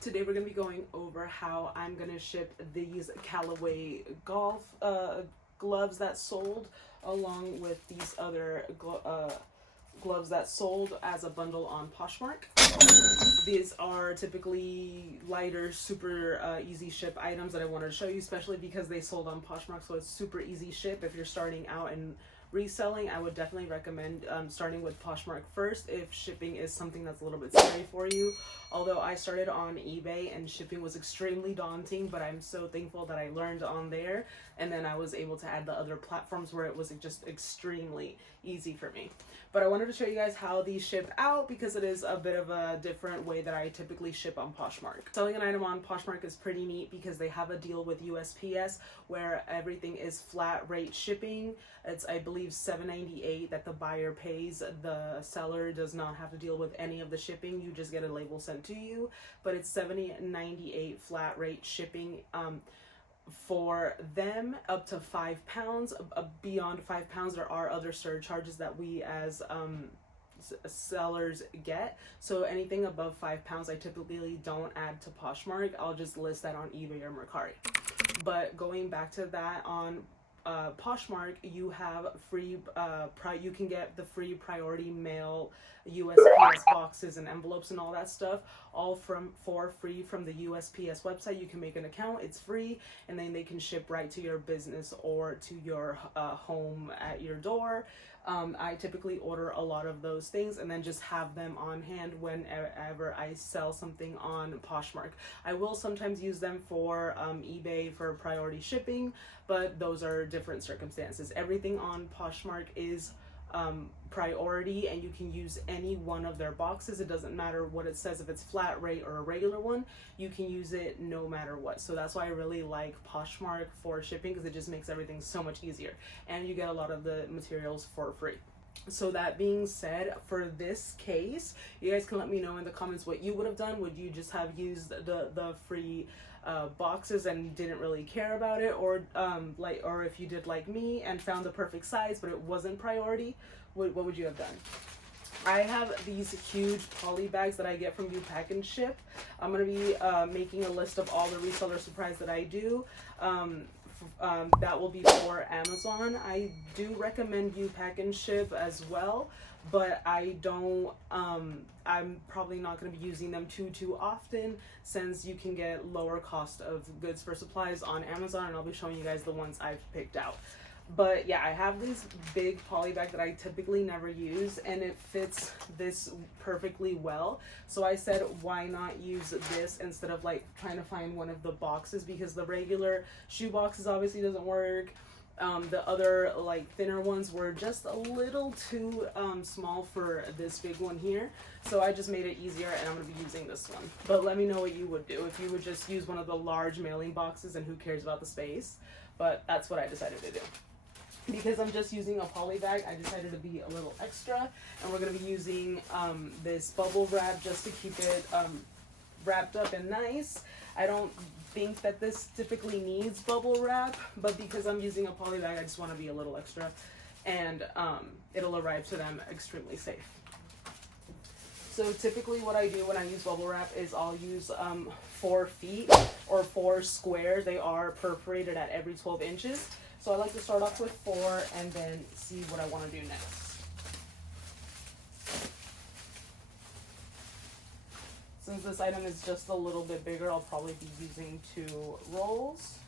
Today we're going to be going over how I'm going to ship these Callaway golf gloves that sold, along with these other gloves that sold as a bundle on Poshmark. These are typically lighter, super easy ship items that I wanted to show you, especially because they sold on Poshmark, so it's super easy ship. If you're starting out in reselling, I would definitely recommend starting with Poshmark first if shipping is something that's a little bit scary for you. Although I started on eBay and shipping was extremely daunting, but I'm so thankful that I learned on there, and then I was able to add the other platforms where it was just extremely easy for me. But I wanted to show you guys how these ship out because it is a bit of a different way that I typically ship on Poshmark. Selling an item on Poshmark is pretty neat because they have a deal with USPS where everything is flat rate shipping. It's, I believe, $7.98 that the buyer pays. The seller does not have to deal with any of the shipping. You just get a label sent to you, but it's $70.98 flat rate shipping for them up to 5 pounds. Beyond 5 pounds, there are other surcharges that we as sellers get. So anything above 5 pounds, I typically don't add to Poshmark. I'll just list that on eBay or Mercari. But going back to that, on Poshmark, you have free you can get the free priority mail USPS boxes and envelopes and all that stuff, all for free from the USPS website. You can make an account, it's free, and then they can ship right to your business or to your home at your door. I typically order a lot of those things and then just have them on hand whenever I sell something on Poshmark. I will sometimes use them for eBay for priority shipping, but those are different circumstances. Everything on Poshmark is priority, and you can use any one of their boxes. It doesn't matter what it says. If it's flat rate or a regular one, you can use it no matter what. So that's why I really like Poshmark for shipping, because it just makes everything so much easier, and you get a lot of the materials for free. So that being said, for this case, you guys can let me know in the comments what you would have done. Would you just have used the free boxes and didn't really care about it, or if you did like me and found the perfect size but it wasn't priority, what would you have done? I have these huge poly bags that I get from You Pack and Ship. I'm going to be making a list of all the reseller supplies that I do. That will be for Amazon. I do recommend You Pack and Ship as well, but I don't, I'm probably not going to be using them too often, since you can get lower cost of goods for supplies on Amazon, and I'll be showing you guys the ones I've picked out. But yeah, I have this big poly bag that I typically never use, and it fits this perfectly well. So I said, why not use this instead of like trying to find one of the boxes, because the regular shoe boxes obviously doesn't work. The other like thinner ones were just a little too small for this big one here. So I just made it easier, and I'm going to be using this one. But let me know what you would do if you would just use one of the large mailing boxes, and who cares about the space. But that's what I decided to do. Because I'm just using a poly bag, I decided to be a little extra, and we're going to be using this bubble wrap just to keep it wrapped up and nice. I don't think that this typically needs bubble wrap, but because I'm using a poly bag, I just want to be a little extra, and it'll arrive to them extremely safe. So typically what I do when I use bubble wrap is I'll use 4 feet or 4 squares. They are perforated at every 12 inches. So I like to start off with 4 and then see what I want to do next. Since this item is just a little bit bigger, I'll probably be using 2 rolls.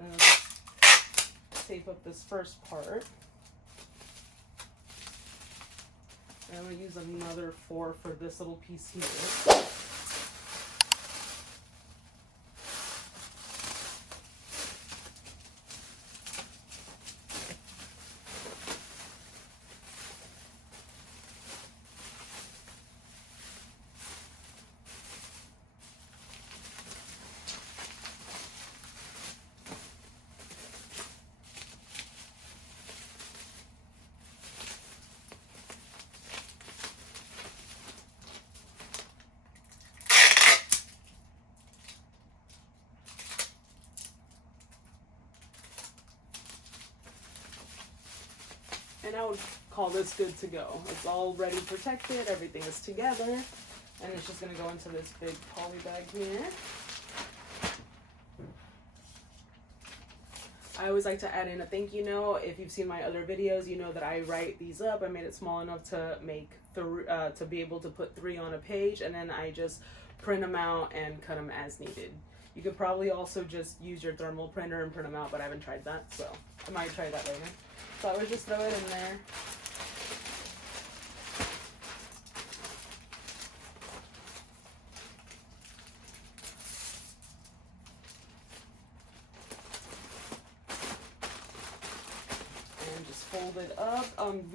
And I'll just tape up this first part. And I'm going to use another 4 for this little piece here. And I would call this good to go. It's already protected, everything is together, and it's just gonna go into this big poly bag here. I always like to add in a thank you note. If you've seen my other videos, you know that I write these up. I made it small enough to make to be able to put 3 on a page, and then I just print them out and cut them as needed. You could probably also just use your thermal printer and print them out, but I haven't tried that, so I might try that later. So I would just throw it in there. Fold it up.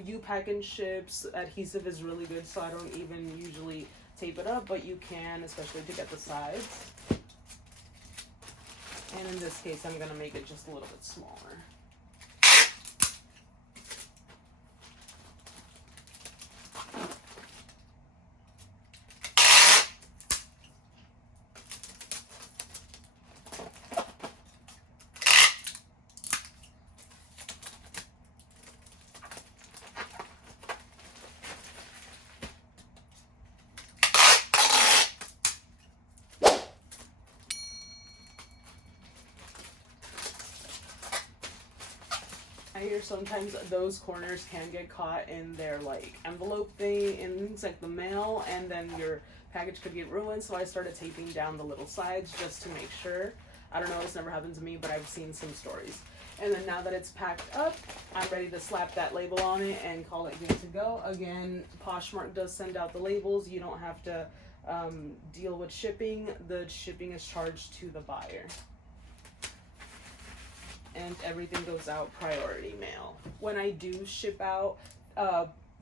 U-Pack and Ships adhesive is really good, so I don't even usually tape it up, but you can, especially to get the sides. And in this case, I'm gonna make it just a little bit smaller. I hear sometimes those corners can get caught in their like envelope thing and things like the mail, and then your package could get ruined, so I started taping down the little sides just to make sure. I don't know, it's never happened to me, but I've seen some stories. And then now that it's packed up, I'm ready to slap that label on it and call it good to go. Again, Poshmark does send out the labels. You don't have to deal with shipping. The shipping is charged to the buyer. And everything goes out priority mail. When I do ship out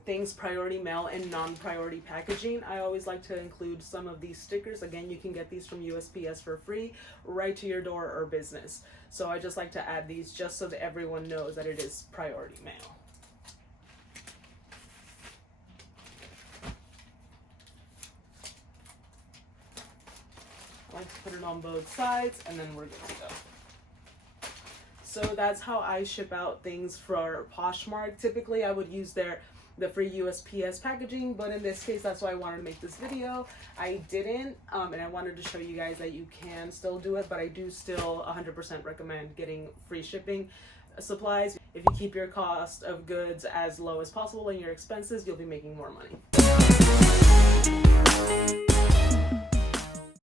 things priority mail and non-priority packaging, I always like to include some of these stickers. Again, you can get these from USPS for free right to your door or business. So I just like to add these just so that everyone knows that it is priority mail. I like to put it on both sides, and then we're good to go. So that's how I ship out things for Poshmark. Typically, I would use the free USPS packaging, but in this case, that's why I wanted to make this video. I didn't, and I wanted to show you guys that you can still do it, but I do still 100% recommend getting free shipping supplies. If you keep your cost of goods as low as possible and your expenses, you'll be making more money.